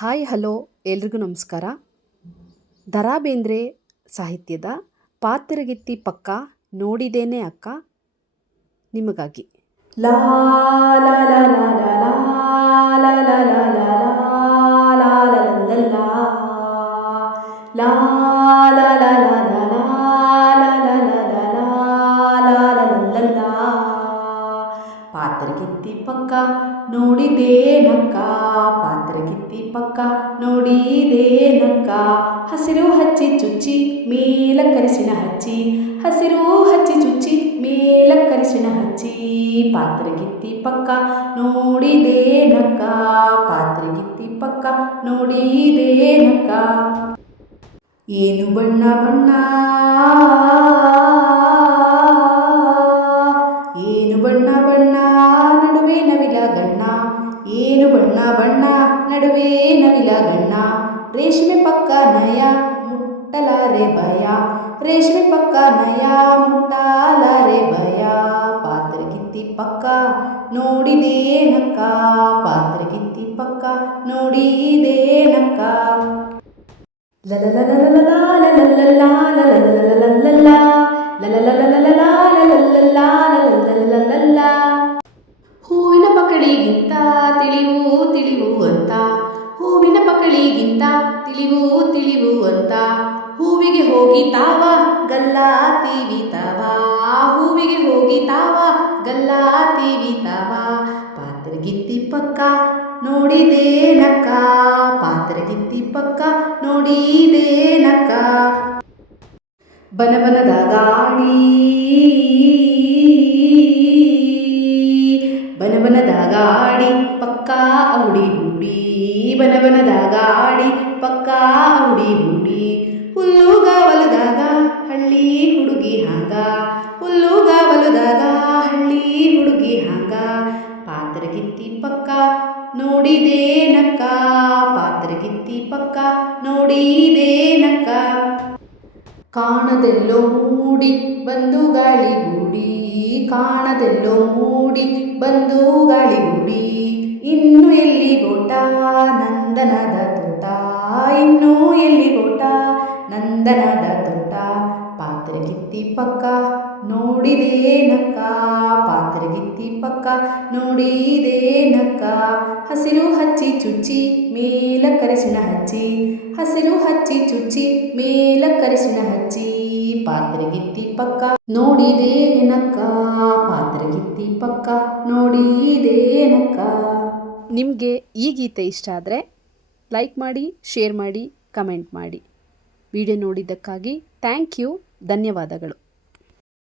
Hi hello ಎಲ್ರಿಗೂ ನಮಸ್ಕಾರ ದರಾ ಬೇಂದ್ರೆ ಸಾಹಿತ್ಯದ ಪಾತ್ರಗಿತ್ತಿ ಪಕ್ಕ ನೋಡಿದೇನೆ ಅಕ್ಕ ನಿಮಗಾಗಿ ಪಾತ್ರಗಿತ್ತಿ ಪಕ್ಕ ನೋಡಿದೇನಕ್ಕ ಪಕ್ಕ ನೋಡಿದೇನಕ್ಕ ಹಸಿರು ಹಚ್ಚಿ ಚುಚ್ಚಿ ಮೇಲ ಕರಿಸಿನ ಹಚ್ಚಿ ಹಸಿರು ಹಚ್ಚಿ ಚುಚ್ಚಿ ಮೇಲ ಕರಿಸಿನ ಹಚ್ಚಿ ಪಾತ್ರಗಿತ್ತಿ ಪಕ್ಕ ನೋಡಿದೇನಕ್ಕ ಪಾತ್ರಗಿತ್ತಿ ಪಕ್ಕ ನೋಡಿದೇನಕ್ಕ ಏನು ಬಣ್ಣ ಬಣ್ಣ ಬಣ್ಣ ಬಣ್ಣ ನಡುವೆ ನವಿಲ ಗಣ್ಣ ರೇಷ್ಮೆ ಪಕ್ಕ ನಯ ಮುಟ್ಟಲಾರೆ ಭಯ ರೇಷ್ಮೆ ಪಕ್ಕ ನಯ ಮುಟ್ಟಲಾರೆ ಭಯ ಪಾತ್ರಗಿತ್ತಿ ಪಕ್ಕ ನೋಡಿದೇನಕ್ಕ ಪಾತ್ರಗಿತ್ತಿ ಪಕ್ಕ ನೋಡಿದೇನಕ್ಕ ಹೂವಿನ ತಿಳಿವು ಅಂತ. ಹೂವಿಗೆ ಹೋಗಿ ತಾವ, ಗಲ್ಲ ತೀವಿತವ ಹೂವಿಗೆ ಹೋಗಿ ತಾವ, ಗಲ್ಲ ತೀವಿತವ ಪಾತ್ರಗಿತ್ತಿ ಪಕ್ಕ ನೋಡಿದೇನಕ್ಕ ಪಾತ್ರಗಿತ್ತಿ ಪಕ್ಕ ನೋಡಿದೇನಕ್ಕ ಬನಬನದ ಗಾಳಿ. ಬನಬನದ ಗಾಡಿ ಉಡಿ ಬನ ಬನದಾಗ ಆಡಿ, ಪಕ್ಕ ಉಡಿ ಬುಡಿ ಹುಲ್ಲುಗಾವಲುದಾಗ ಹಳ್ಳಿ ಹುಡುಗಿ ಹಾಗ ಹುಲ್ಲುಗಾವಲುದಾಗ ಹಳ್ಳಿ ಹುಡುಗಿ ಹಾಗ. ಪಾತ್ರ ಕಿತ್ತಿ ಪಕ್ಕ ನೋಡಿದೆ ನಕ್ಕ, ಪಾತ್ರ ಕಿತ್ತಿ ಪಕ್ಕ ಕಾಣದೆಲ್ಲೋ ಮೂಡಿ ಬಂದು ಗಾಳಿ ಗೂಡಿ, ಕಾಣದೆಲ್ಲೋ ಮೂಡಿ ಬಂದು ಗಾಳಿ ಗೂಡಿ. ಗೋಟ ನಂದನದ ತೋಟ, ಇನ್ನೂ ಎಲ್ಲಿ ಗೋಟ ನಂದನದ ತೋಟ ಪಾತ್ರಗಿತ್ತಿ ಪಕ್ಕ ನೋಡಿದೇನಕ್ಕ ಪಾತ್ರಗಿತ್ತಿ ಪಕ್ಕ ನೋಡಿದೇನಕ್ಕ ಹಸಿರು ಹಚ್ಚಿ ಚುಚ್ಚಿ, ಮೇಲ ಕರೆಸಿನ ಹಚ್ಚಿ. ಹಸಿರು ಹಚ್ಚಿ ಚುಚ್ಚಿ, ಮೇಲ ಕರೆಸಿನ ಹಚ್ಚಿ. ಪಾತ್ರಗಿತ್ತಿ ಪಕ್ಕ ನೋಡಿದೇನಕ್ಕ ಪಾತ್ರಗಿತ್ತಿ ಪಕ್ಕ ನೋಡಿದೇನಕ್ಕ ನಿಮಗೆ ಈ ಗೀತೆ ಇಷ್ಟ ಆದರೆ ಲೈಕ್ ಮಾಡಿ ಶೇರ್ ಮಾಡಿ ಕಮೆಂಟ್ ಮಾಡಿ. ವಿಡಿಯೋ ನೋಡಿದ್ದಕ್ಕಾಗಿ ಥ್ಯಾಂಕ್ ಯು ಧನ್ಯವಾದಗಳು.